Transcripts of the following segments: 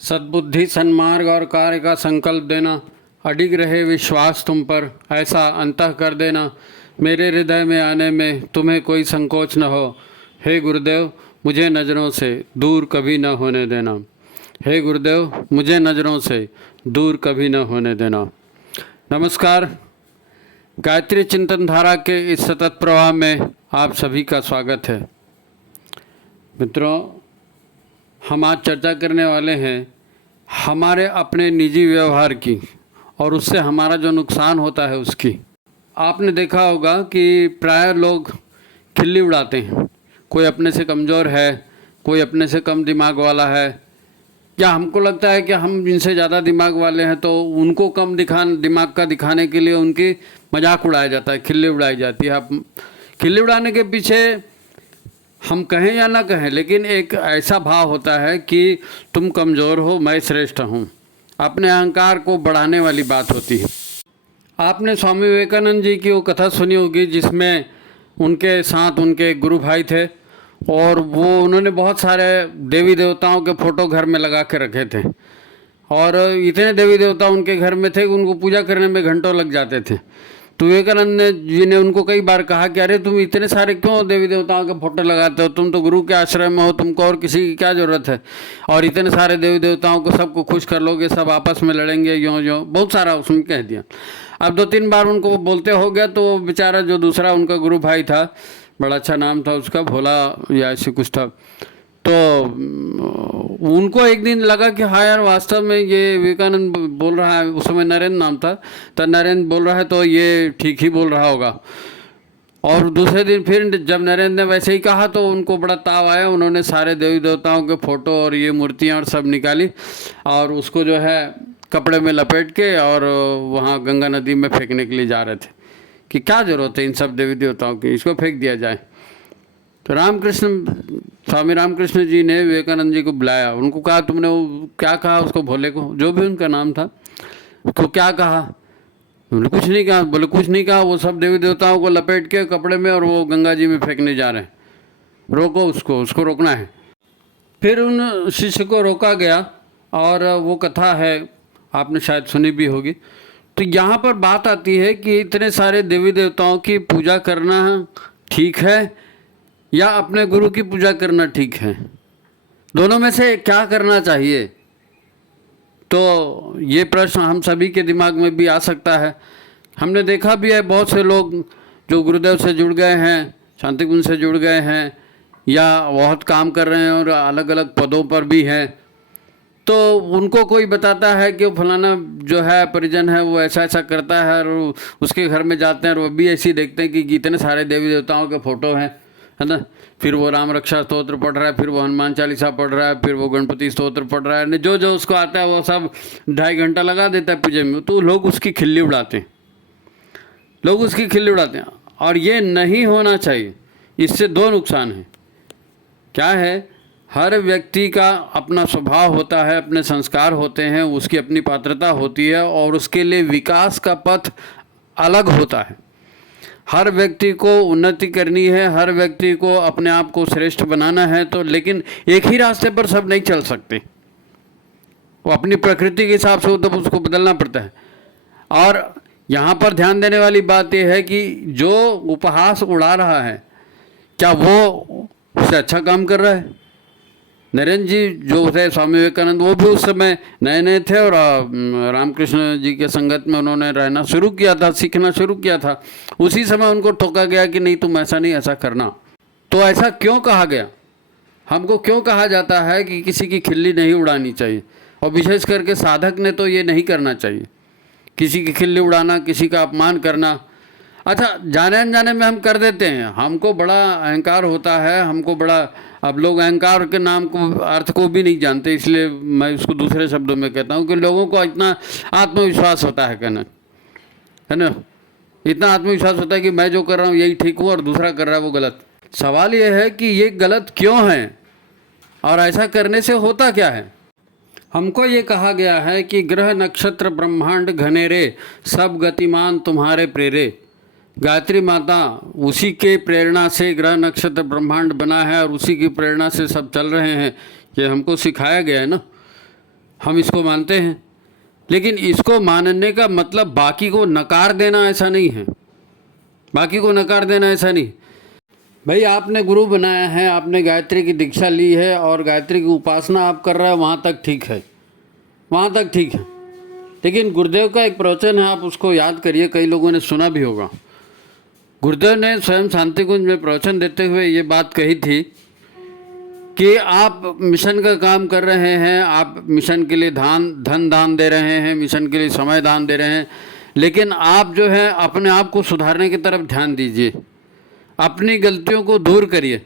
सद्बुद्धि सन्मार्ग और कार्य का संकल्प देना, अडिग रहे विश्वास तुम पर, ऐसा अंतः कर देना मेरे हृदय में आने में तुम्हें कोई संकोच न हो। हे गुरुदेव, मुझे नज़रों से दूर कभी न होने देना। हे गुरुदेव, मुझे नज़रों से दूर कभी न होने देना। नमस्कार, गायत्री चिंतन धारा के इस सतत प्रवाह में आप सभी का स्वागत है। मित्रों, हम आज चर्चा करने वाले हैं हमारे अपने निजी व्यवहार की और उससे हमारा जो नुकसान होता है उसकी। आपने देखा होगा कि प्राय लोग खिल्ली उड़ाते हैं। कोई अपने से कमज़ोर है, कोई अपने से कम दिमाग वाला है, या हमको लगता है कि हम इनसे ज़्यादा दिमाग वाले हैं तो उनको कम दिमाग का दिखाने के लिए उनकी मजाक उड़ाया जाता है, खिल्ली उड़ाई जाती है। अब खिल्ली उड़ाने के पीछे हम कहें या ना कहें, लेकिन एक ऐसा भाव होता है कि तुम कमज़ोर हो, मैं श्रेष्ठ हूँ। अपने अहंकार को बढ़ाने वाली बात होती है। आपने स्वामी विवेकानंद जी की वो कथा सुनी होगी जिसमें उनके साथ उनके गुरु भाई थे और उन्होंने बहुत सारे देवी देवताओं के फ़ोटो घर में लगा के रखे थे और इतने देवी देवता उनके घर में थे कि उनको पूजा करने में घंटों लग जाते थे। तो विवेकानंद जी ने उनको कई बार कहा कि अरे तुम इतने सारे क्यों देवी देवताओं के फोटो लगाते हो, तुम तो गुरु के आश्रय में हो, तुमको और किसी की क्या ज़रूरत है, और इतने सारे देवी देवताओं को सबको खुश कर लोगे, सब आपस में लड़ेंगे, यूँ यूँ बहुत सारा उसमें कह दिया। अब 2-3 बार उनको बोलते हो गया तो बेचारा जो दूसरा उनका गुरु भाई था, बड़ा अच्छा नाम था उसका, भोला या ऐसे कुछ था, तो उनको एक दिन लगा कि हाँ यार, वास्तव में ये विवेकानंद बोल रहा है, उस समय नरेंद्र नाम था, तो नरेंद्र बोल रहा है तो ये ठीक ही बोल रहा होगा। और दूसरे दिन फिर जब नरेंद्र ने वैसे ही कहा तो उनको बड़ा ताव आया। उन्होंने सारे देवी देवताओं के फ़ोटो और ये मूर्तियाँ और सब निकाली और उसको जो है कपड़े में लपेट के और वहाँ गंगा नदी में फेंकने के लिए जा रहे थे कि क्या ज़रूरत है इन सब देवी देवताओं की, इसको फेंक दिया जाए। तो स्वामी रामकृष्ण जी ने विवेकानंद जी को बुलाया, उनको कहा तुमने वो क्या कहा उसको, भोले को, जो भी उनका नाम था, उसको क्या कहा? बोले कुछ नहीं कहा। बोले कुछ नहीं कहा, वो सब देवी देवताओं को लपेट के कपड़े में और वो गंगा जी में फेंकने जा रहे हैं, रोको उसको रोकना है। फिर उन शिष्य को रोका गया और वो कथा है, आपने शायद सुनी भी होगी। तो यहाँ पर बात आती है कि इतने सारे देवी देवताओं की पूजा करना ठीक है या अपने गुरु की पूजा करना ठीक है? दोनों में से क्या करना चाहिए? तो ये प्रश्न हम सभी के दिमाग में भी आ सकता है। हमने देखा भी है बहुत से लोग जो गुरुदेव से जुड़ गए हैं, शांतिकुंज से जुड़ गए हैं या बहुत काम कर रहे हैं और अलग अलग पदों पर भी हैं, तो उनको कोई बताता है कि वो फलाना जो है परिजन है वो ऐसा ऐसा करता है और उसके घर में जाते हैं और वो भी ऐसे ही देखते हैं कि इतने सारे देवी देवताओं के फ़ोटो हैं, है ना। फिर वो राम रक्षा स्तोत्र पढ़ रहा है, फिर वो हनुमान चालीसा पढ़ रहा है, फिर वो गणपति स्तोत्र पढ़ रहा है, जो जो उसको आता है वो सब 2.5 घंटा लगा देता है पूजे में। तो लोग उसकी खिल्ली उड़ाते हैं, और ये नहीं होना चाहिए। इससे 2 नुकसान हैं। क्या है? हर व्यक्ति का अपना स्वभाव होता है, अपने संस्कार होते हैं, उसकी अपनी पात्रता होती है और उसके लिए विकास का पथ अलग होता है। हर व्यक्ति को उन्नति करनी है, हर व्यक्ति को अपने आप को श्रेष्ठ बनाना है, तो लेकिन एक ही रास्ते पर सब नहीं चल सकते। वो अपनी प्रकृति के हिसाब से तो उसको बदलना पड़ता है। और यहाँ पर ध्यान देने वाली बात यह है कि जो उपहास उड़ा रहा है, क्या वो उससे अच्छा काम कर रहा है? नरेंद्र जी जो थे, स्वामी विवेकानंद, वो भी उस समय नए नए थे और रामकृष्ण जी के संगत में उन्होंने रहना शुरू किया था, सीखना शुरू किया था। उसी समय उनको टोका गया कि नहीं तुम ऐसा नहीं, ऐसा करना। तो ऐसा क्यों कहा गया? हमको क्यों कहा जाता है कि किसी की खिल्ली नहीं उड़ानी चाहिए? और विशेष करके साधक ने तो ये नहीं करना चाहिए, किसी की खिल्ली उड़ाना, किसी का अपमान करना। अच्छा, जाने अनजाने में हम कर देते हैं, हमको बड़ा अहंकार होता है, हमको बड़ा, अब लोग अहंकार के नाम को, अर्थ को भी नहीं जानते, इसलिए मैं उसको दूसरे शब्दों में कहता हूँ कि लोगों को इतना आत्मविश्वास होता है, कहना है ना, इतना आत्मविश्वास होता है कि मैं जो कर रहा हूँ यही ठीक हूँ और दूसरा कर रहा है वो गलत। सवाल ये है कि ये गलत क्यों है और ऐसा करने से होता क्या है? हमको ये कहा गया है कि ग्रह नक्षत्र ब्रह्मांड घनेरे, सब गतिमान तुम्हारे प्रेरे। गायत्री माता, उसी के प्रेरणा से ग्रह नक्षत्र ब्रह्मांड बना है और उसी की प्रेरणा से सब चल रहे हैं, ये हमको सिखाया गया है ना। हम इसको मानते हैं, लेकिन इसको मानने का मतलब बाकी को नकार देना ऐसा नहीं है। बाकी को नकार देना ऐसा नहीं। भाई आपने गुरु बनाया है, आपने गायत्री की दीक्षा ली है और गायत्री की उपासना आप कर रहे हैं, वहाँ तक ठीक है, वहाँ तक ठीक है। लेकिन गुरुदेव का एक प्रवचन है, आप उसको याद करिए, कई लोगों ने सुना भी होगा। गुरुदेव ने स्वयं शांति कुंज में प्रवचन देते हुए ये बात कही थी कि आप मिशन का काम कर रहे हैं, आप मिशन के लिए धन दान दे रहे हैं, मिशन के लिए समय दान दे रहे हैं, लेकिन आप जो है अपने आप को सुधारने की तरफ ध्यान दीजिए, अपनी गलतियों को दूर करिए।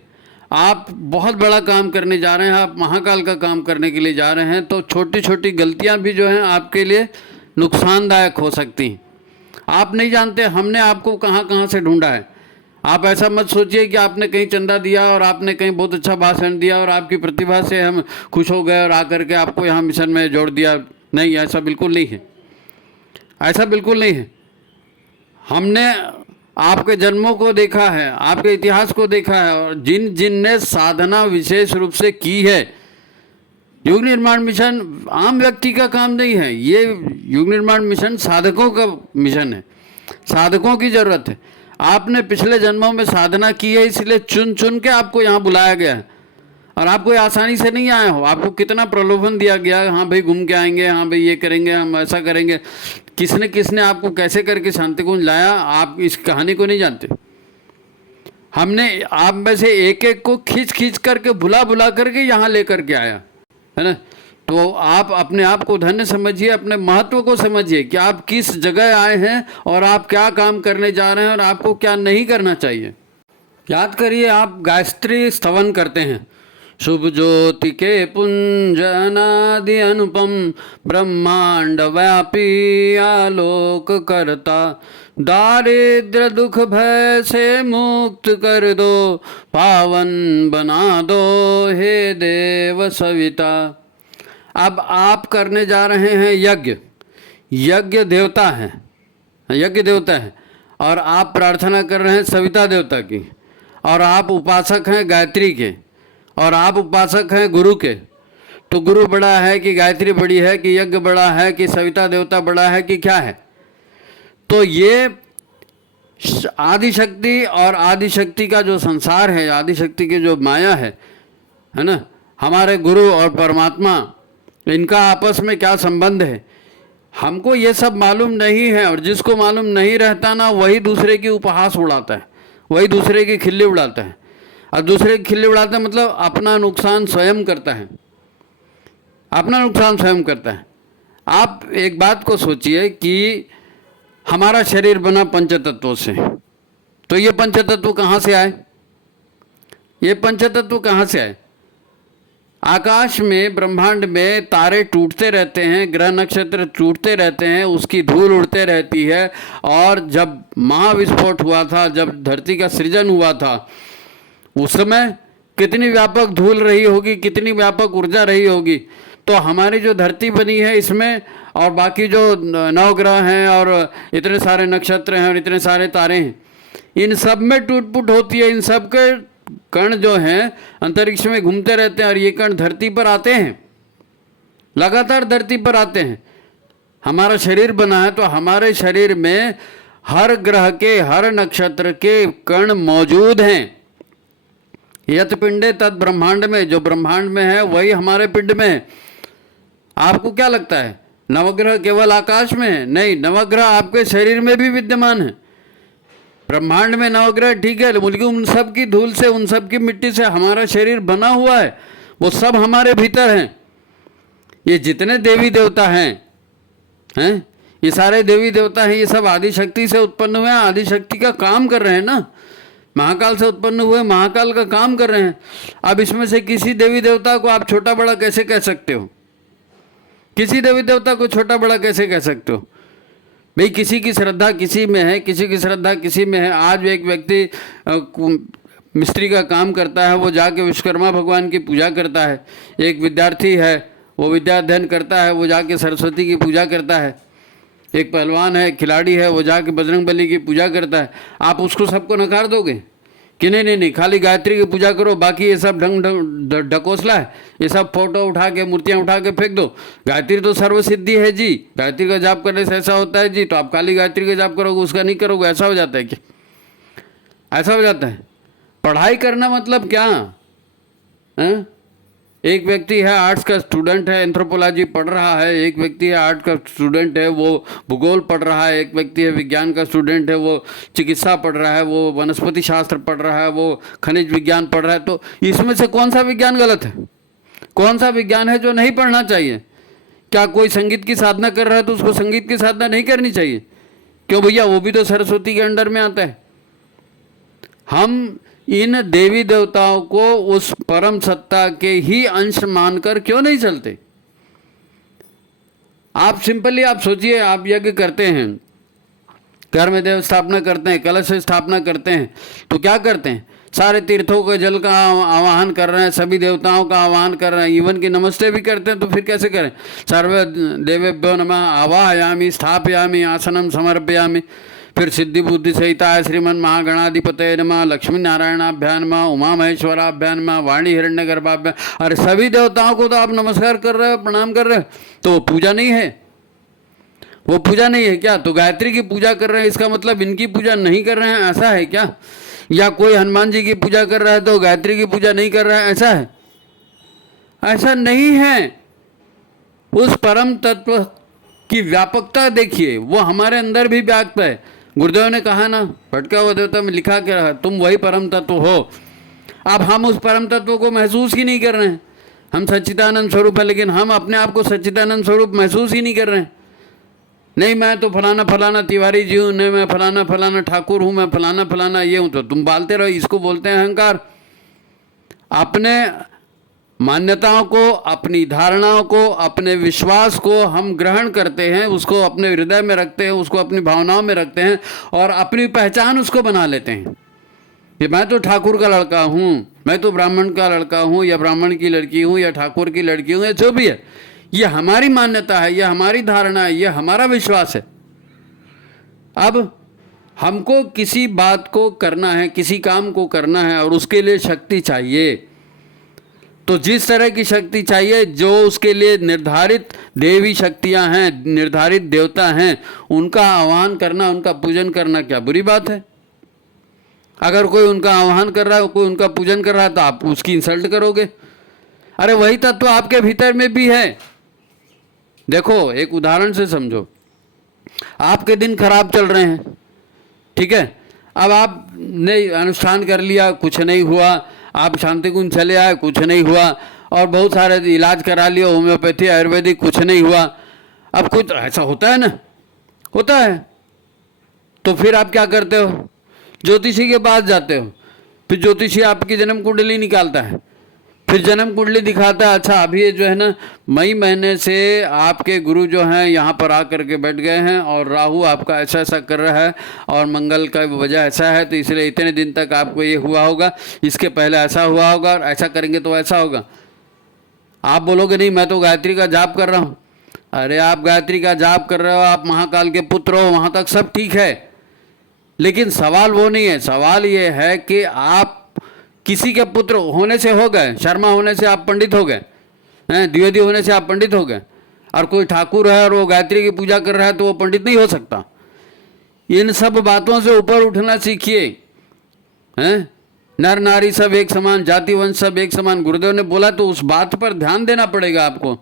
आप बहुत बड़ा काम करने जा रहे हैं, आप महाकाल का काम करने के लिए जा रहे हैं, तो छोटी छोटी गलतियां भी जो हैं आपके लिए नुकसानदायक हो सकती हैं। आप नहीं जानते हमने आपको कहाँ कहाँ से ढूंढा है। आप ऐसा मत सोचिए कि आपने कहीं चंदा दिया और आपने कहीं बहुत अच्छा भाषण दिया और आपकी प्रतिभा से हम खुश हो गए और आकर के आपको यहाँ मिशन में जोड़ दिया। नहीं, ऐसा बिल्कुल नहीं है, ऐसा बिल्कुल नहीं है। हमने आपके जन्मों को देखा है, आपके इतिहास को देखा है, और जिन जिन ने साधना विशेष रूप से की है। युग निर्माण मिशन आम व्यक्ति का काम नहीं है, ये युग निर्माण मिशन साधकों का मिशन है, साधकों की ज़रूरत है। आपने पिछले जन्मों में साधना की है, इसलिए चुन चुन के आपको यहाँ बुलाया गया है। और आप कोई आसानी से नहीं आए हो, आपको कितना प्रलोभन दिया गया, हाँ भाई घूम के आएंगे, हाँ भाई ये करेंगे, हम ऐसा करेंगे। किसने किसने आपको कैसे करके शांति कुंज लाया, आप इस कहानी को नहीं जानते। हमने आप में से एक एक को खींच खींच करके बुला बुला करके यहाँ लेकर के आया है ना। तो आप अपने आप को धन्य समझिए, अपने महत्व को समझिए कि आप किस जगह आए हैं और आप क्या काम करने जा रहे हैं और आपको क्या नहीं करना चाहिए। याद करिए, आप गायत्री स्तवन करते हैं, शुभ ज्योति के पुंज अनादि अनुपम ब्रह्मांड व्यापी आलोक करता, दारिद्र दुख भय से मुक्त कर दो, पावन बना दो हे देव सविता। अब आप करने जा रहे हैं यज्ञ, यज्ञ देवता है, यज्ञ देवता है, और आप प्रार्थना कर रहे हैं सविता देवता की, और आप उपासक हैं गायत्री के, और आप उपासक हैं गुरु के। तो गुरु बड़ा है कि गायत्री बड़ी है कि यज्ञ बड़ा है कि सविता देवता बड़ा है कि क्या है। तो ये आदिशक्ति और आदिशक्ति का जो संसार है, आदिशक्ति की जो माया है ना, हमारे गुरु और परमात्मा, इनका आपस में क्या संबंध है, हमको ये सब मालूम नहीं है। और जिसको मालूम नहीं रहता ना, वही दूसरे की उपहास उड़ाता है, वही दूसरे की खिल्ली उड़ाता है। और दूसरे की खिल्ली उड़ाता है मतलब अपना नुकसान स्वयं करता है, अपना नुकसान स्वयं करता है। आप एक बात को सोचिए कि हमारा शरीर बना पंचतत्वों से, तो ये पंचतत्व कहाँ से आए, ये पंचतत्व कहाँ से आए। आकाश में, ब्रह्मांड में तारे टूटते रहते हैं, ग्रह नक्षत्र टूटते रहते हैं, उसकी धूल उड़ते रहती है। और जब महाविस्फोट हुआ था, जब धरती का सृजन हुआ था, उस समय कितनी व्यापक धूल रही होगी, कितनी व्यापक ऊर्जा रही होगी। तो हमारी जो धरती बनी है इसमें, और बाकी जो नवग्रह हैं और इतने सारे नक्षत्र हैं और इतने सारे तारे हैं, इन सब में टूट फूट होती है। इन सब के कण जो हैं अंतरिक्ष में घूमते रहते हैं और ये कण धरती पर आते हैं, लगातार धरती पर आते हैं। हमारा शरीर बना है, तो हमारे शरीर में हर ग्रह के, हर नक्षत्र के कण मौजूद हैं। यत पिंडे तत् ब्रह्मांड में, जो ब्रह्मांड में है वही हमारे पिंड में है। आपको क्या लगता है नवग्रह केवल आकाश में है? नहीं, नवग्रह आपके शरीर में भी विद्यमान है। ब्रह्मांड में नवग्रह ठीक है, लेकिन उन सब की धूल से, उन सब की मिट्टी से हमारा शरीर बना हुआ है, वो सब हमारे भीतर हैं। ये जितने देवी देवता हैं, ये सारे देवी देवता हैं, ये सब आदिशक्ति से उत्पन्न हुए हैं, आदिशक्ति का काम कर रहे हैं ना। महाकाल से उत्पन्न हुए, महाकाल का काम कर रहे हैं। अब इसमें से किसी देवी देवता को आप छोटा बड़ा कैसे कह सकते हो? किसी देवी देवता को छोटा बड़ा कैसे कह सकते हो? भाई किसी की श्रद्धा किसी में है, किसी की श्रद्धा किसी में है। आज एक व्यक्ति मिस्त्री का काम करता है, वो जाके विश्वकर्मा भगवान की पूजा करता है। एक विद्यार्थी है, वो विद्या अध्ययन करता है, वो जाके सरस्वती की पूजा करता है। एक पहलवान है, खिलाड़ी है, वो जाके बजरंग बली की पूजा करता है। आप उसको सबको नकार दोगे कि नहीं नहीं नहीं खाली गायत्री की पूजा करो, बाकी ये सब ढंग ढकोसला है, ये सब फोटो उठा के मूर्तियां उठा के फेंक दो। गायत्री तो सर्व सिद्धि है जी, गायत्री का जाप करने से ऐसा होता है जी, तो आप खाली गायत्री का जाप करोगे उसका नहीं करोगे, ऐसा हो जाता है क्या? ऐसा हो जाता है? पढ़ाई करना मतलब क्या है? एक व्यक्ति है आर्ट्स का स्टूडेंट है, एंथ्रोपोलॉजी पढ़ रहा है, एक व्यक्ति है आर्ट का स्टूडेंट है, वो भूगोल पढ़ रहा है, एक व्यक्ति है विज्ञान का स्टूडेंट है, वो चिकित्सा पढ़ रहा है, वो वनस्पति शास्त्र पढ़ रहा है, वो खनिज विज्ञान पढ़ रहा है। तो इसमें से कौन सा विज्ञान गलत है? कौन सा विज्ञान है जो नहीं पढ़ना चाहिए? क्या कोई संगीत की साधना कर रहा है तो उसको संगीत की साधना नहीं करनी चाहिए? क्यों भैया, वो भी तो सरस्वती के अंडर में आता है। हम इन देवी देवताओं को उस परम सत्ता के ही अंश मानकर क्यों नहीं चलते? आप सिंपली आप सोचिए, आप यज्ञ करते हैं, घर में देव स्थापना करते हैं, कलश स्थापना करते हैं, तो क्या करते हैं? सारे तीर्थों के जल का आवाहन कर रहे हैं, सभी देवताओं का आवाहन कर रहे हैं, इवन की नमस्ते भी करते हैं। तो फिर कैसे करें? सर्वे देवेभ्यो नमः आवाहयामि स्थापयामि आसनम समर्पयामि। फिर सिद्धि बुद्धि सहिता है श्रीमन महागणाधिपतये नमः, लक्ष्मी नारायणाभ्यान नमः, उमा महेश्वराभ्यान नमः, वाणी हिरण्यगर्भाभ्यान। अरे सभी देवताओं को तो आप नमस्कार कर रहे हो, प्रणाम कर रहे हो, तो वो पूजा नहीं है? वो पूजा नहीं है क्या? तो गायत्री की पूजा कर रहे हैं इसका मतलब इनकी पूजा नहीं कर रहे हैं, ऐसा है क्या? या कोई हनुमान जी की पूजा कर रहा है तो गायत्री की पूजा नहीं कर रहा है, ऐसा है? ऐसा नहीं है। उस परम तत्व की व्यापकता देखिए, वो हमारे अंदर भी व्याप्त है। गुरुदेव ने कहा ना, भटका हुआ देवता में लिखा क्या है? तुम वही परम तत्व हो। अब हम उस परम तत्व को महसूस ही नहीं कर रहे हैं। हम सच्चिदानंद स्वरूप है, लेकिन हम अपने आप को सच्चिदानंद स्वरूप महसूस ही नहीं कर रहे हैं। नहीं मैं तो फलाना फलाना तिवारी जी हूँ, नहीं मैं फलाना फलाना ठाकुर हूँ, मैं फलाना फलाना ये हूँ। तो तुम बालते रहो, इसको बोलते हैं अहंकार। अपने मान्यताओं को, अपनी धारणाओं को, अपने विश्वास को हम ग्रहण करते हैं, उसको अपने हृदय में रखते हैं, उसको अपनी भावनाओं में रखते हैं और अपनी पहचान उसको बना लेते हैं कि मैं तो ठाकुर का लड़का हूँ, मैं तो ब्राह्मण का लड़का हूँ, या ब्राह्मण की लड़की हूँ, या ठाकुर की लड़की हूँ, या जो भी है। ये हमारी मान्यता है, यह हमारी धारणा है, यह हमारा विश्वास है। अब हमको किसी बात को करना है, किसी काम को करना है और उसके लिए शक्ति चाहिए। तो जिस तरह की शक्ति चाहिए, जो उसके लिए निर्धारित देवी शक्तियां हैं, निर्धारित देवता हैं, उनका आह्वान करना, उनका पूजन करना क्या बुरी बात है? अगर कोई उनका आह्वान कर रहा है, कोई उनका पूजन कर रहा है, तो आप उसकी इंसल्ट करोगे। अरे वही तत्व आपके भीतर में भी है। देखो, एक उदाहरण से समझो। आपके दिन खराब चल रहे हैं, ठीक है, अब आपने अनुष्ठान कर लिया, कुछ नहीं हुआ, आप शांति कुंज चले आए, कुछ नहीं हुआ, और बहुत सारे इलाज करा लिया, होम्योपैथी आयुर्वेदिक, कुछ नहीं हुआ। अब कुछ ऐसा होता है ना, होता है। तो फिर आप क्या करते हो? ज्योतिषी के पास जाते हो। फिर ज्योतिषी आपकी जन्म कुंडली निकालता है, फिर जन्म कुंडली दिखाता है। अच्छा, अभी ये जो है ना, मई महीने से आपके गुरु जो हैं यहाँ पर आकर के बैठ गए हैं और राहु आपका ऐसा ऐसा कर रहा है और मंगल का वजह ऐसा है, तो इसलिए इतने दिन तक आपको ये हुआ होगा, इसके पहले ऐसा हुआ होगा और ऐसा करेंगे तो ऐसा होगा। आप बोलोगे नहीं मैं तो गायत्री का जाप कर रहा हूँ। अरे आप गायत्री का जाप कर रहे हो, आप महाकाल के पुत्र हो, वहाँ तक सब ठीक है, लेकिन सवाल वो नहीं है। सवाल ये है कि आप किसी के पुत्र होने से हो गए, शर्मा होने से आप पंडित हो गए हैं, द्विवेदी होने से आप पंडित हो गए, और कोई ठाकुर है और वो गायत्री की पूजा कर रहा है तो वो पंडित नहीं हो सकता। इन सब बातों से ऊपर उठना सीखिए। हैं, नर नारी सब एक समान, जाति वंश सब एक समान, गुरुदेव ने बोला, तो उस बात पर ध्यान देना पड़ेगा आपको।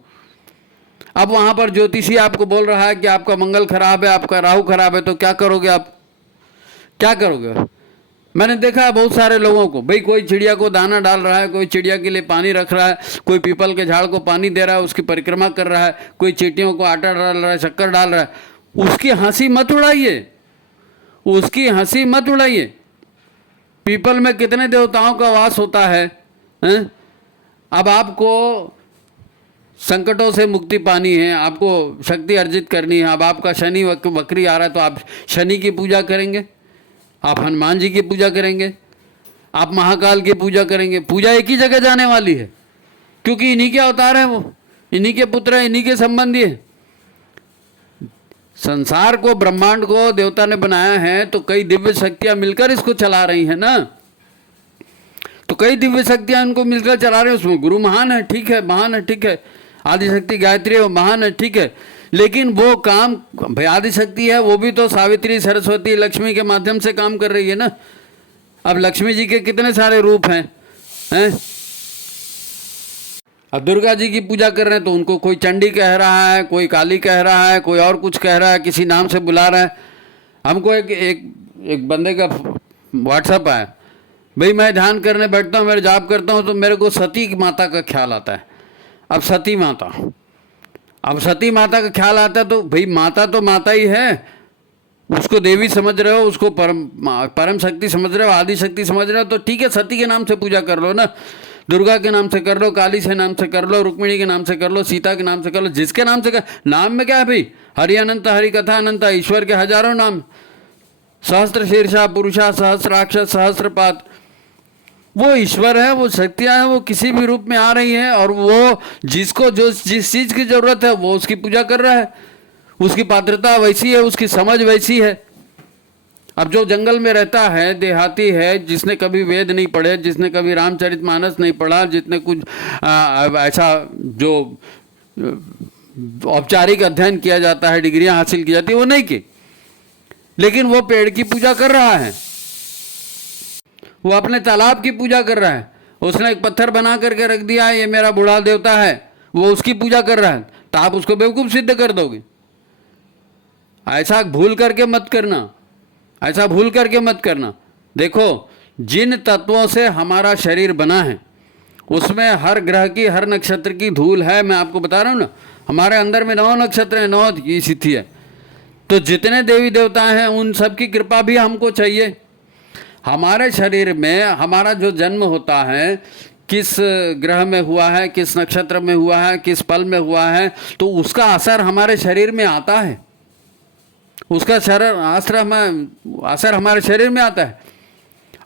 अब वहाँ पर ज्योतिषी आपको बोल रहा है कि आपका मंगल खराब है, आपका राहु खराब है, तो क्या करोगे आप? क्या करोगे? मैंने देखा है बहुत सारे लोगों को, भाई कोई चिड़िया को दाना डाल रहा है, कोई चिड़िया के लिए पानी रख रहा है, कोई पीपल के झाड़ को पानी दे रहा है, उसकी परिक्रमा कर रहा है, कोई चींटियों को आटा डाल रहा है, शक्कर डाल रहा है। उसकी हंसी मत उड़ाइए, उसकी हंसी मत उड़ाइए। पीपल में कितने देवताओं का वास होता है, हैं? अब आपको संकटों से मुक्ति पानी है, आपको शक्ति अर्जित करनी है। अब आपका शनि वक्री आ रहा है, तो आप शनि की पूजा करेंगे, आप हनुमान जी की पूजा करेंगे, आप महाकाल की पूजा करेंगे। पूजा एक ही जगह जाने वाली है, क्योंकि इन्हीं के अवतार हैं, वो इन्हीं के पुत्र हैं, इन्हीं के संबंधी हैं। संसार को, ब्रह्मांड को देवता ने बनाया है, तो कई दिव्य शक्तियां मिलकर इसको चला रही हैं ना। तो कई दिव्य शक्तियां उनको मिलकर चला रहे हैं, उसमें गुरु महान है, ठीक है, महान है, ठीक है, आदिशक्ति गायत्री है वो महान है, ठीक है, लेकिन वो काम भाई आदिशक्ति है वो भी तो सावित्री, सरस्वती, लक्ष्मी के माध्यम से काम कर रही है ना। अब लक्ष्मी जी के कितने सारे रूप हैं, अब दुर्गा जी की पूजा कर रहे हैं तो उनको कोई चंडी कह रहा है, कोई काली कह रहा है, कोई और कुछ कह रहा है, किसी नाम से बुला रहा है। हमको एक बंदे का व्हाट्सएप आया, भाई मैं ध्यान करने बैठता हूँ, मेरे जाप करता हूँ तो मेरे को सती माता का ख्याल आता है। अब सती माता का ख्याल आता है तो भाई माता तो माता ही है, उसको देवी समझ रहे हो, उसको परम शक्ति समझ रहे हो, आदि शक्ति समझ रहे हो, तो ठीक है सती के नाम से पूजा कर लो ना, दुर्गा के नाम से कर लो, काली से नाम से कर लो, रुक्मिणी के नाम से कर लो, सीता के नाम से कर लो, जिसके नाम से कर। नाम में क्या है भाई, हरि अनंत, हरि कथा अनंत, ईश्वर के हजारों नाम, सहस्त्र शीर्षा पुरुषा, सहस्राक्ष, सहस्त्रपात, वो ईश्वर है, वो शक्तियां हैं, वो किसी भी रूप में आ रही हैं, और वो जिसको जिस चीज की जरूरत है वो उसकी पूजा कर रहा है, उसकी पात्रता वैसी है, उसकी समझ वैसी है। अब जो जंगल में रहता है, देहाती है, जिसने कभी वेद नहीं पढ़े, जिसने कभी रामचरितमानस नहीं पढ़ा, जितने कुछ ऐसा जो औपचारिक अध्ययन किया जाता है, डिग्रियां हासिल की जाती है, वो नहीं की, लेकिन वो पेड़ की पूजा कर रहा है, वो अपने तालाब की पूजा कर रहा है, उसने एक पत्थर बना करके रख दिया है, ये मेरा बूढ़ा देवता है, वो उसकी पूजा कर रहा है, तो आप उसको बेवकूफ़ सिद्ध कर दोगे। ऐसा भूल करके मत करना, ऐसा भूल करके मत करना। देखो जिन तत्वों से हमारा शरीर बना है उसमें हर ग्रह की, हर नक्षत्र की धूल है। मैं आपको बता रहा हूँ ना, हमारे अंदर में 9 नक्षत्र हैं, 9 की स्थिति है, तो जितने देवी देवता हैं उन सब की कृपा भी हमको चाहिए। हमारे शरीर में हमारा जो जन्म होता है, किस ग्रह में हुआ है, किस नक्षत्र में हुआ है, किस पल में हुआ है, तो उसका असर हमारे शरीर में आता है, उसका असर हमारे शरीर में आता है,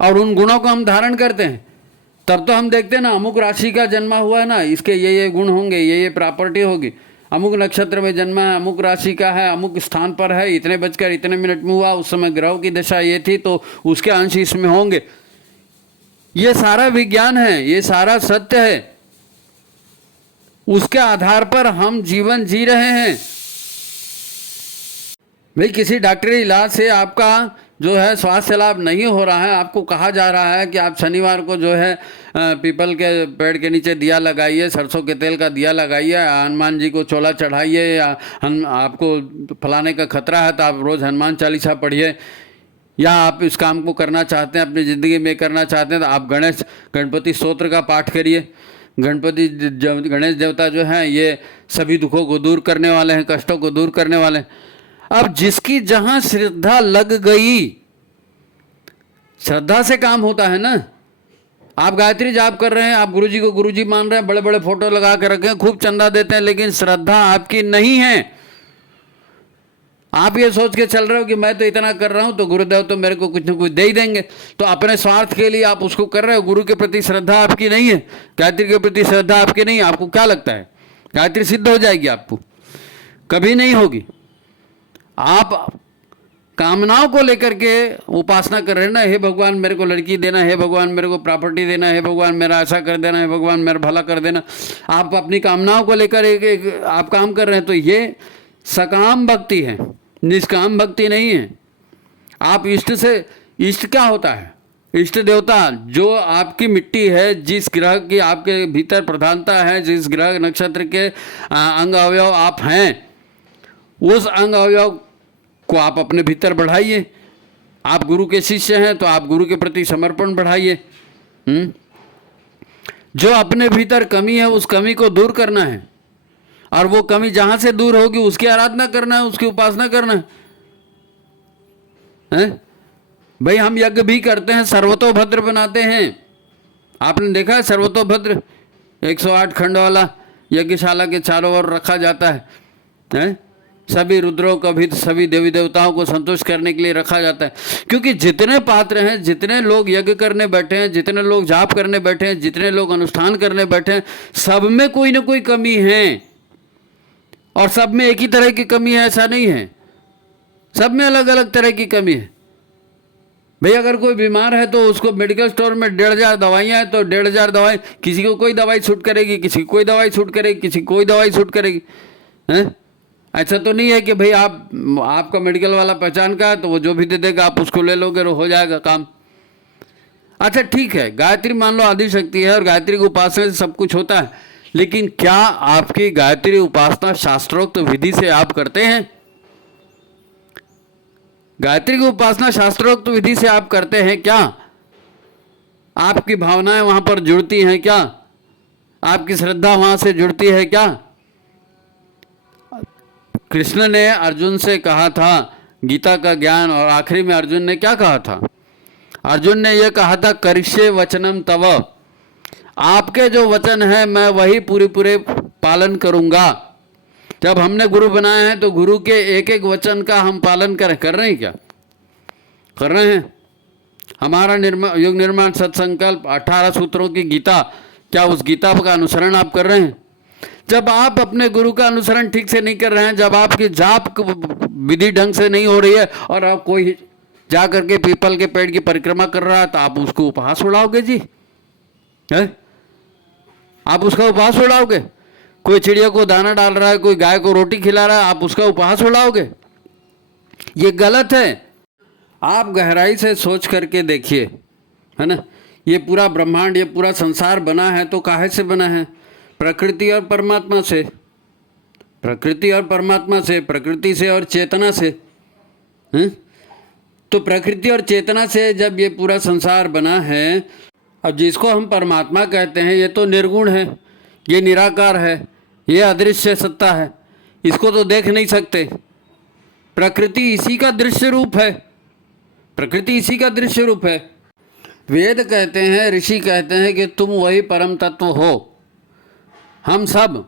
और उन गुणों को हम धारण करते हैं। तब तो हम देखते हैं ना, अमुक राशि का जन्मा हुआ है ना, इसके ये गुण होंगे, ये प्रॉपर्टी होगी, अमुक नक्षत्र में जन्मा है, अमुक राशि का है, अमुक स्थान पर है, इतने बजकर इतने मिनट में हुआ, उस समय ग्रहों की दशा ये थी तो उसके अंश इसमें होंगे। ये सारा विज्ञान है, ये सारा सत्य है, उसके आधार पर हम जीवन जी रहे हैं। भाई किसी डॉक्टरी इलाज से आपका जो है स्वास्थ्य लाभ नहीं हो रहा है, आपको कहा जा रहा है कि आप शनिवार को जो है पीपल के पेड़ के नीचे दिया लगाइए, सरसों के तेल का दिया लगाइए, हनुमान जी को चोला चढ़ाइए, या आपको फलाने का खतरा है तो आप रोज़ हनुमान चालीसा पढ़िए, या आप इस काम को करना चाहते हैं, अपनी ज़िंदगी में करना चाहते हैं तो आप गणपति स्तोत्र का पाठ करिए। गणेश देवता जो हैं ये सभी दुखों को दूर करने वाले हैं, कष्टों को दूर करने वाले हैं। अब जिसकी जहां श्रद्धा लग गई, श्रद्धा से काम होता है ना। आप गायत्री जाप कर रहे हैं, आप गुरुजी को गुरुजी मान रहे हैं, बड़े बड़े फोटो लगा के रखे हैं, खूब चंदा देते हैं, लेकिन श्रद्धा आपकी नहीं है। आप ये सोच के चल रहे हो कि मैं तो इतना कर रहा हूं तो गुरुदेव तो मेरे को कुछ न कुछ दे ही देंगे, तो अपने स्वार्थ के लिए आप उसको कर रहे हो। गुरु के प्रति श्रद्धा आपकी नहीं है, गायत्री के प्रति श्रद्धा आपकी नहीं है। आपको क्या लगता है गायत्री सिद्ध हो जाएगी? आपको कभी नहीं होगी। आप कामनाओं को लेकर के उपासना कर रहे हैं ना, हे भगवान मेरे को लड़की देना, हे भगवान मेरे को प्रॉपर्टी देना, हे भगवान मेरा ऐसा कर देना, हे भगवान मेरा भला कर देना। आप अपनी कामनाओं को लेकर एक आप काम कर रहे हैं, तो ये सकाम भक्ति है, निष्काम भक्ति नहीं है। आप इष्ट क्या होता है? इष्ट देवता जो आपकी मिट्टी है, जिस ग्रह की आपके भीतर प्रधानता है, जिस ग्रह नक्षत्र के अंग अवयव आप हैं, उस अंग अवयव को आप अपने भीतर बढ़ाइए। आप गुरु के शिष्य हैं तो आप गुरु के प्रति समर्पण बढ़ाइए। जो अपने भीतर कमी है उस कमी को दूर करना है, और वो कमी जहां से दूर होगी उसकी आराधना करना है, उसकी उपासना करना है। भाई हम यज्ञ भी करते हैं, सर्वतोभद्र बनाते हैं। आपने देखा है सर्वतोभद्र 108 खंड वाला यज्ञशाला के चारों ओर रखा जाता है? सभी रुद्रों का भी, सभी देवी देवताओं को संतुष्ट करने के लिए रखा जाता है। क्योंकि जितने पात्र हैं, जितने लोग यज्ञ करने बैठे हैं, जितने लोग जाप करने बैठे हैं, जितने लोग अनुष्ठान करने बैठे हैं, सब में कोई ना कोई कमी है। और सब में एक ही तरह की कमी है ऐसा नहीं है, सब में अलग अलग तरह की कमी है। भाई अगर कोई बीमार है तो उसको मेडिकल स्टोर में 1,500 दवाइयाँ हैं तो 1,500 दवाई, किसी को कोई दवाई सूट करेगी, किसी को कोई दवाई सूट करेगी, किसी को कोई दवाई सूट करेगी, हैं? ऐसा तो नहीं है कि भाई आपका मेडिकल वाला पहचान का है तो वो जो भी दे देगा आप उसको ले लोगे और हो जाएगा काम। अच्छा ठीक है, गायत्री मान लो आदि शक्ति है और गायत्री की उपासना से सब कुछ होता है, लेकिन क्या आपकी गायत्री उपासना शास्त्रोक्त विधि से आप करते हैं? गायत्री की उपासना शास्त्रोक्त विधि से आप करते हैं क्या? आपकी भावनाएं वहां पर जुड़ती हैं क्या? आपकी श्रद्धा वहां से जुड़ती है क्या? कृष्ण ने अर्जुन से कहा था गीता का ज्ञान, और आखिरी में अर्जुन ने क्या कहा था? अर्जुन ने यह कहा था करिष्ये वचनम तव, आपके जो वचन है मैं वही पूरे पालन करूंगा। जब हमने गुरु बनाए हैं तो गुरु के एक एक वचन का हम पालन कर रहे हैं क्या? कर रहे हैं। हमारा युग निर्माण सत्संकल्प 18 सूत्रों की गीता, क्या उस गीता का अनुसरण आप कर रहे हैं? जब आप अपने गुरु का अनुसरण ठीक से नहीं कर रहे हैं, जब आपकी जाप विधि ढंग से नहीं हो रही है और आप कोई जा करके पीपल के पेड़ की परिक्रमा कर रहा है तो आप उसको उपहास उड़ाओगे जी, है? आप उसका उपहास उड़ाओगे। कोई चिड़िया को दाना डाल रहा है, कोई गाय को रोटी खिला रहा है, आप उसका उपहास उड़ाओगे। ये गलत है। आप गहराई से सोच करके देखिए, है ना, ये पूरा ब्रह्मांड, ये पूरा संसार बना है तो काहे से बना है? प्रकृति और परमात्मा से, प्रकृति और परमात्मा से, प्रकृति से और चेतना से, हैं? तो प्रकृति और चेतना से जब ये पूरा संसार बना है, अब जिसको हम परमात्मा कहते हैं ये तो निर्गुण है, ये निराकार है, ये अदृश्य सत्ता है, इसको तो देख नहीं सकते। प्रकृति इसी का दृश्य रूप है, प्रकृति इसी का दृश्य रूप है। वेद कहते हैं, ऋषि कहते हैं कि तुम वही परम तत्व हो, हम सब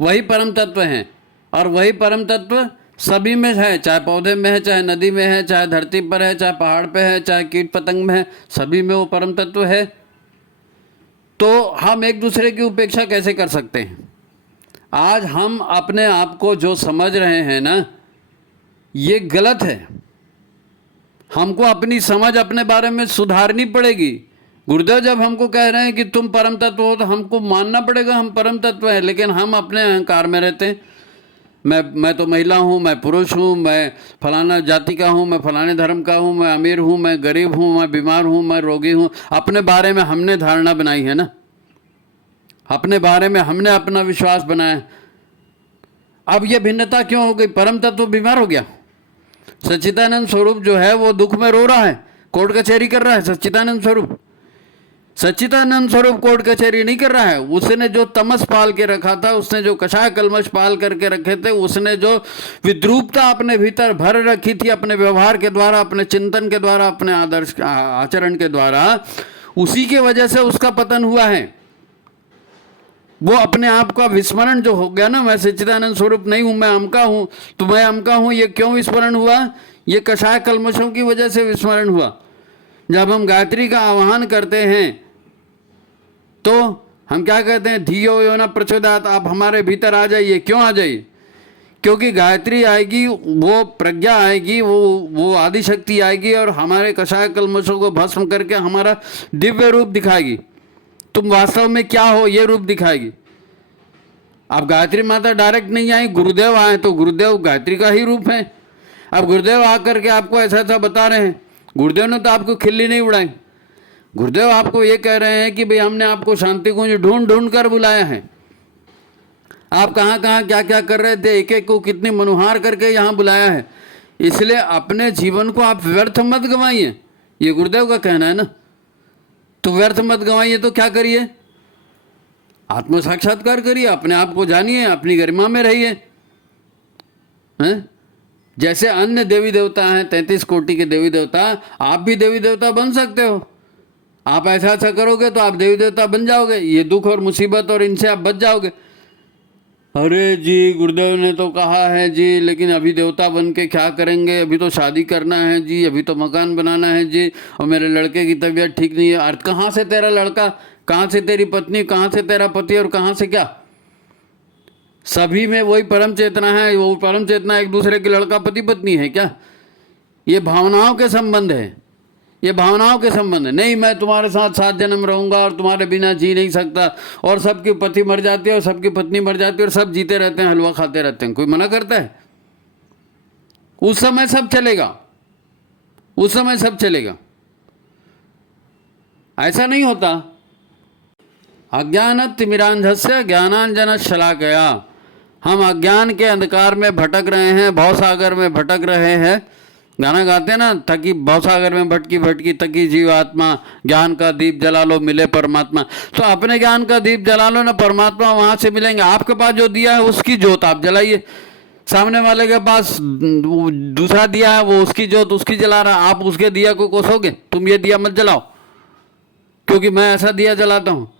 वही परम तत्व हैं, और वही परम तत्व सभी में है, चाहे पौधे में है, चाहे नदी में है, चाहे धरती पर है, चाहे पहाड़ पे है, चाहे कीट पतंग में है, सभी में वो परम तत्व है। तो हम एक दूसरे की उपेक्षा कैसे कर सकते हैं? आज हम अपने आप को जो समझ रहे हैं ना, ये गलत है। हमको अपनी समझ अपने बारे में सुधारनी पड़ेगी। गुरुदेव जब हमको कह रहे हैं कि तुम परम तत्व हो तो हमको मानना पड़ेगा हम परम तत्व हैं, लेकिन हम अपने अहंकार में रहते हैं। मैं तो महिला हूँ, मैं पुरुष हूँ, मैं फलाना जाति का हूँ, मैं फलाने धर्म का हूँ, मैं अमीर हूँ, मैं गरीब हूँ, मैं बीमार हूँ, मैं रोगी हूँ। अपने बारे में हमने धारणा बनाई है ना, अपने बारे में हमने अपना विश्वास बनाया। अब ये भिन्नता क्यों हो गई? परम तत्व बीमार हो गया। सच्चिदानंद स्वरूप जो है वो दुख में रो रहा है, कोर्ट कचहरी कर रहा है। सच्चिदानंद स्वरूप, सच्चिदानंद स्वरूप कोर्ट कचहरी नहीं कर रहा है। उसने जो तमस पाल के रखा था, उसने जो कषाय कलमश पाल करके रखे थे, उसने जो विद्रूपता अपने भीतर भर रखी थी अपने व्यवहार के द्वारा, अपने चिंतन के द्वारा, अपने आदर्श आचरण के द्वारा, उसी के वजह से उसका पतन हुआ है। वो अपने आप का विस्मरण जो हो गया ना, मैं सच्चिदानंद स्वरूप नहीं हूं, मैं अमका हूं, तो मैं अमका हूं, ये क्यों विस्मरण हुआ? ये कषाय कलमशों की वजह से विस्मरण हुआ। जब हम गायत्री का आह्वान करते हैं तो हम क्या कहते हैं? धियो यो न प्रचोदयात्, आप हमारे भीतर आ जाइए। क्यों आ जाइए? क्योंकि गायत्री आएगी, वो प्रज्ञा आएगी, वो आदि शक्ति आएगी और हमारे कषाय कलमशों को भस्म करके हमारा दिव्य रूप दिखाएगी। तुम वास्तव में क्या हो ये रूप दिखाएगी। अब गायत्री माता डायरेक्ट नहीं आई, गुरुदेव आए तो गुरुदेव गायत्री का ही रूप है। अब गुरुदेव आकर के आपको ऐसा ऐसा बता रहे हैं। गुरुदेव ने तो आपको खिल्ली नहीं उड़ाई। गुरुदेव आपको ये कह रहे हैं कि भाई हमने आपको शांति कुंज ढूंढ ढूंढ कर बुलाया है। आप कहाँ कहाँ क्या क्या कर रहे थे, एक एक को कितनी मनुहार करके यहाँ बुलाया है। इसलिए अपने जीवन को आप व्यर्थ मत गंवाइए, ये गुरुदेव का कहना है ना। तो व्यर्थ मत गंवाइए तो क्या करिए? आत्म साक्षात्कार करिए, अपने आप को जानिए, अपनी गरिमा में रहिए। हैं? जैसे अन्य देवी देवता हैं, 33 कोटि के देवी देवता, आप भी देवी देवता बन सकते हो। आप ऐसा ऐसा करोगे तो आप देवी देवता बन जाओगे। ये दुख और मुसीबत और इनसे आप बच जाओगे। अरे जी गुरुदेव ने तो कहा है जी, लेकिन अभी देवता बन के क्या करेंगे? अभी तो शादी करना है जी, अभी तो मकान बनाना है जी, और मेरे लड़के की तबीयत ठीक नहीं है। अर्थ कहाँ से तेरा लड़का, कहाँ से तेरी पत्नी, कहाँ से तेरा पति और कहाँ से क्या? सभी में वही परम चेतना है। वो परम चेतना एक दूसरे के लड़का पति पत्नी है क्या? ये भावनाओं के संबंध है, ये भावनाओं के संबंध है। नहीं मैं तुम्हारे साथ 7 जन्म रहूंगा और तुम्हारे बिना जी नहीं सकता, और सबकी पति मर जाती है और सबकी पत्नी मर जाती है और सब जीते रहते हैं, हलवा खाते रहते हैं, कोई मना करता है? उस समय सब चलेगा, उस समय सब चलेगा। ऐसा नहीं होता। अज्ञान तिमिरांधस्य ज्ञानांजन शलाकया, हम अज्ञान के अंधकार में भटक रहे हैं, भवसागर में भटक रहे हैं। गाना गाते हैं ना, थकी भवसागर में भटकी भटकी थकी जीवात्मा, ज्ञान का दीप जला लो मिले परमात्मा। तो अपने ज्ञान का दीप जला लो ना, परमात्मा वहां से मिलेंगे। आपके पास जो दिया है उसकी ज्योत आप जलाइए, सामने वाले के पास दूसरा दिया है वो उसकी ज्योत उसकी जला रहा है, आप उसके दिया को कोसोगे? तुम ये दिया मत जलाओ क्योंकि मैं ऐसा दिया जलाता हूँ।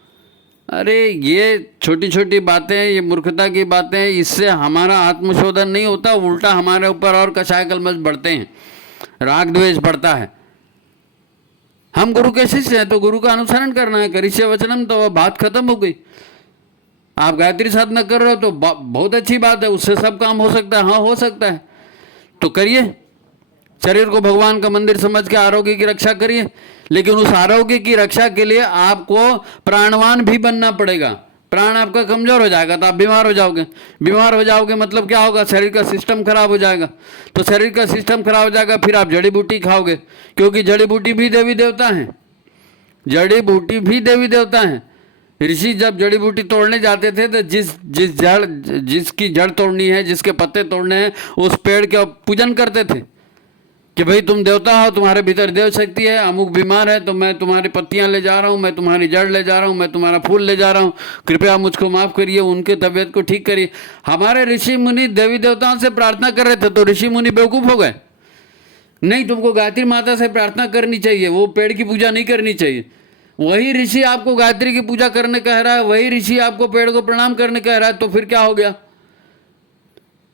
अरे ये छोटी छोटी बातें, ये मूर्खता की बातें, इससे हमारा आत्मशोधन नहीं होता, उल्टा हमारे ऊपर और कषाय कलमश बढ़ते हैं, राग द्वेष बढ़ता है। हम गुरु के शिष्य हैं तो गुरु का अनुसरण करना है, करिष्य वचनम, तो वह बात खत्म हो गई। आप गायत्री साधना कर रहे हो तो बहुत अच्छी बात है, उससे सब काम हो सकता है। हाँ हो सकता है तो करिए, शरीर को भगवान का मंदिर समझ के आरोग्य की रक्षा करिए, लेकिन उस आरोग्य की रक्षा के लिए आपको प्राणवान भी बनना पड़ेगा। प्राण आपका कमजोर हो जाएगा तो आप बीमार हो जाओगे, बीमार हो जाओगे मतलब क्या होगा? शरीर का सिस्टम खराब हो जाएगा, तो शरीर का सिस्टम खराब हो जाएगा, फिर आप जड़ी बूटी खाओगे, क्योंकि जड़ी बूटी भी देवी देवता हैं, जड़ी बूटी भी देवी देवता हैं। ऋषि जब जड़ी बूटी तोड़ने जाते थे तो जिसकी जड़ तोड़नी है, जिसके पत्ते तोड़ने हैं, उस पेड़ का पूजन करते थे कि भाई तुम देवता हो, तुम्हारे भीतर देव शक्ति है, अमुक बीमार है तो मैं तुम्हारी पत्तियां ले जा रहा हूँ, मैं तुम्हारी जड़ ले जा रहा हूँ, मैं तुम्हारा फूल ले जा रहा हूँ, कृपया मुझको माफ़ करिए, उनके तबीयत को ठीक करिए। हमारे ऋषि मुनि देवी देवताओं से प्रार्थना कर रहे थे तो ऋषि मुनि बेवकूफ़ हो गए? नहीं, तुमको गायत्री माता से प्रार्थना करनी चाहिए, वो पेड़ की पूजा नहीं करनी चाहिए। वही ऋषि आपको गायत्री की पूजा करने कह रहा है, वही ऋषि आपको पेड़ को प्रणाम करने कह रहा है, तो फिर क्या हो गया?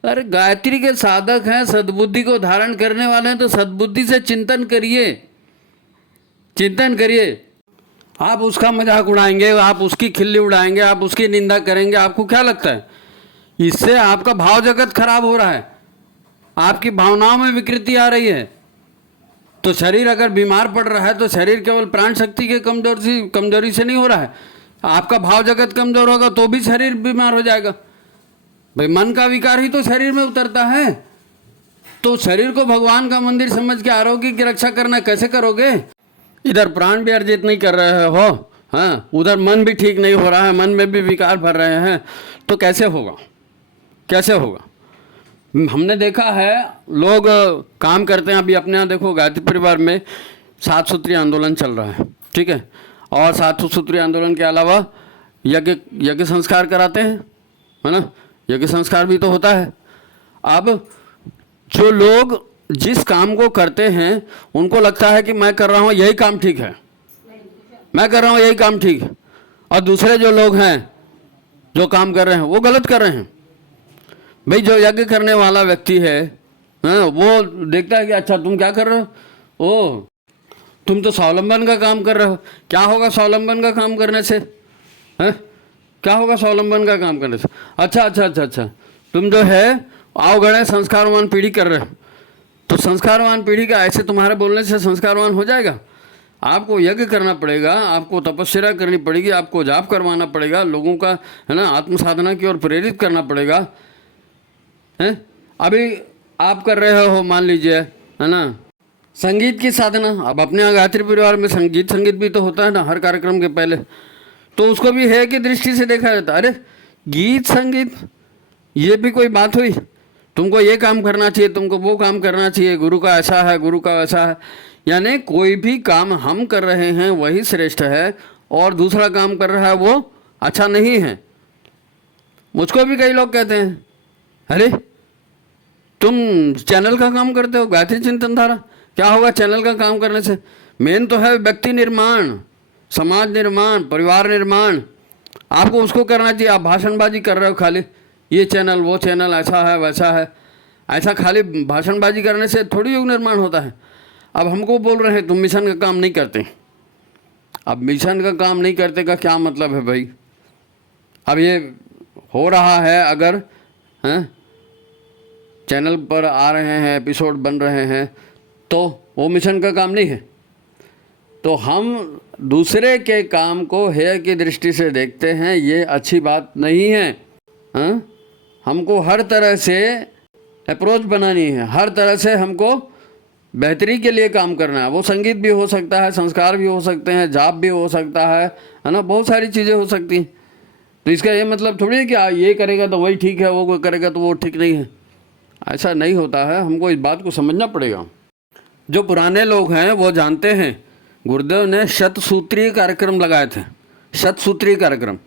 अरे गायत्री के साधक हैं, सद्बुद्धि को धारण करने वाले हैं, तो सद्बुद्धि से चिंतन करिए, चिंतन करिए। आप उसका मजाक उड़ाएंगे, आप उसकी खिल्ली उड़ाएंगे, आप उसकी निंदा करेंगे, आपको क्या लगता है इससे आपका भाव जगत खराब हो रहा है, आपकी भावनाओं में विकृति आ रही है। तो शरीर अगर बीमार पड़ रहा है तो शरीर केवल प्राण शक्ति के कमजोरी से नहीं हो रहा है, आपका भाव जगत कमजोर होगा तो भी शरीर बीमार हो जाएगा। भाई मन का विकार ही तो शरीर में उतरता है, तो शरीर को भगवान का मंदिर समझ के आरोग्य की रक्षा करना कैसे करोगे? इधर प्राण भी अर्जित नहीं कर रहे हो, हाँ, उधर मन भी ठीक नहीं हो रहा है, मन में भी विकार भर रहे हैं, तो कैसे होगा? कैसे होगा? हमने देखा है लोग काम करते हैं, अभी अपने यहाँ देखो गायत्री परिवार में 7 सूत्रीय आंदोलन चल रहा है, ठीक है, और 7 सूत्रीय आंदोलन के अलावा यज्ञ संस्कार कराते हैं, है ना, यज्ञ संस्कार भी तो होता है। अब जो लोग जिस काम को करते हैं उनको लगता है कि मैं कर रहा हूँ यही काम ठीक है, मैं कर रहा हूँ यही काम ठीक है, और दूसरे जो लोग हैं जो काम कर रहे हैं वो गलत कर रहे हैं। भाई जो यज्ञ करने वाला व्यक्ति है, वो देखता है कि अच्छा तुम क्या कर रहे हो, ओ तुम तो स्वावलंबन का काम कर रहे हो। क्या होगा स्वावलंबन का काम करने से? हैं, क्या होगा स्वावलंबन का काम करने से? अच्छा, तुम जो है अवगण्य संस्कारवान पीढ़ी कर रहे हो, तो संस्कारवान पीढ़ी का ऐसे तुम्हारे बोलने से संस्कारवान हो जाएगा? आपको यज्ञ करना पड़ेगा, आपको तपस्या करनी पड़ेगी, आपको जाप करवाना पड़ेगा, लोगों का, है ना, आत्म साधना की ओर प्रेरित करना पड़ेगा, है? अभी आप कर रहे हो, मान लीजिए, है ना, संगीत की साधना। अब अपने यहाँ गायत्री परिवार में संगीत भी तो होता है ना हर कार्यक्रम के पहले, तो उसको भी है कि दृष्टि से देखा जाता है। अरे गीत संगीत ये भी कोई बात हुई? तुमको ये काम करना चाहिए, तुमको वो काम करना चाहिए, गुरु का ऐसा है, गुरु का वैसा है। यानी कोई भी काम हम कर रहे हैं वही श्रेष्ठ है और दूसरा काम कर रहा है वो अच्छा नहीं है। मुझको भी कई लोग कहते हैं अरे तुम चैनल का काम करते हो, गायत्री चिंतन धारा, क्या होगा चैनल का काम करने से? मेन तो है व्यक्ति निर्माण, समाज निर्माण, परिवार निर्माण, आपको उसको करना चाहिए। आप भाषणबाजी कर रहे हो खाली, ये चैनल वो चैनल ऐसा है वैसा है, ऐसा खाली भाषणबाजी करने से थोड़ी युग निर्माण होता है। अब हमको बोल रहे हैं तुम मिशन का काम नहीं करते। अब मिशन का काम नहीं करते का क्या मतलब है भाई? अब ये हो रहा है, अगर हैं चैनल पर आ रहे हैं, एपिसोड बन रहे हैं, तो वो मिशन का काम नहीं है। तो हम दूसरे के काम को हेय की दृष्टि से देखते हैं, ये अच्छी बात नहीं है। हाँ, हमको हर तरह से अप्रोच बनानी है, हर तरह से हमको बेहतरी के लिए काम करना है। वो संगीत भी हो सकता है, संस्कार भी हो सकते हैं, जाप भी हो सकता है ना, बहुत सारी चीज़ें हो सकती हैं। तो इसका ये मतलब थोड़ी है कि ये करेगा तो वही ठीक है, वो कोई करेगा तो वो ठीक नहीं है। ऐसा नहीं होता है, हमको इस बात को समझना पड़ेगा। जो पुराने लोग हैं वो जानते हैं, गुरुदेव ने शतसूत्री कार्यक्रम लगाए थे, शतसूत्री कार्यक्रम।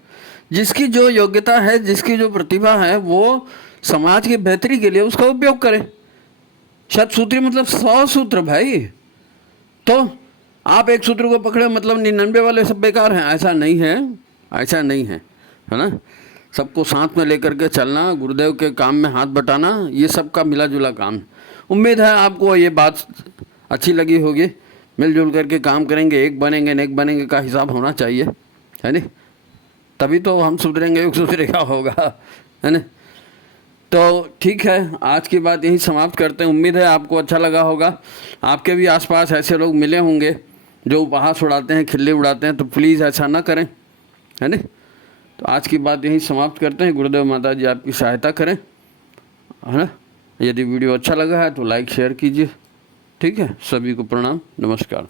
जिसकी जो योग्यता है, जिसकी जो प्रतिभा है, वो समाज की बेहतरी के लिए उसका उपयोग करे। शतसूत्री मतलब 100 सूत्र भाई। तो आप एक सूत्र को पकड़े मतलब 99 वाले सब बेकार हैं, ऐसा नहीं है, ऐसा नहीं है, है ना। सबको साथ में लेकर के चलना, गुरुदेव के काम में हाथ बटाना, ये सब का मिला जुला काम। उम्मीद है आपको ये बात अच्छी लगी होगी। मिलजुल करके काम करेंगे, एक बनेंगे नेक बनेंगे का हिसाब होना चाहिए, है नहीं। तभी तो हम सुधरेंगे, एक सुधरेगा होगा, है ना। तो ठीक है, आज की बात यही समाप्त करते हैं। उम्मीद है आपको अच्छा लगा होगा। आपके भी आसपास ऐसे लोग मिले होंगे जो उपहास उड़ाते हैं, खिल्ली उड़ाते हैं, तो प्लीज़ ऐसा ना करें, है ना। तो आज की बात यही समाप्त करते हैं। गुरुदेव माता जी आपकी सहायता करें, है ना। यदि वीडियो अच्छा लगा है तो लाइक शेयर कीजिए। ठीक है, सभी को प्रणाम, नमस्कार।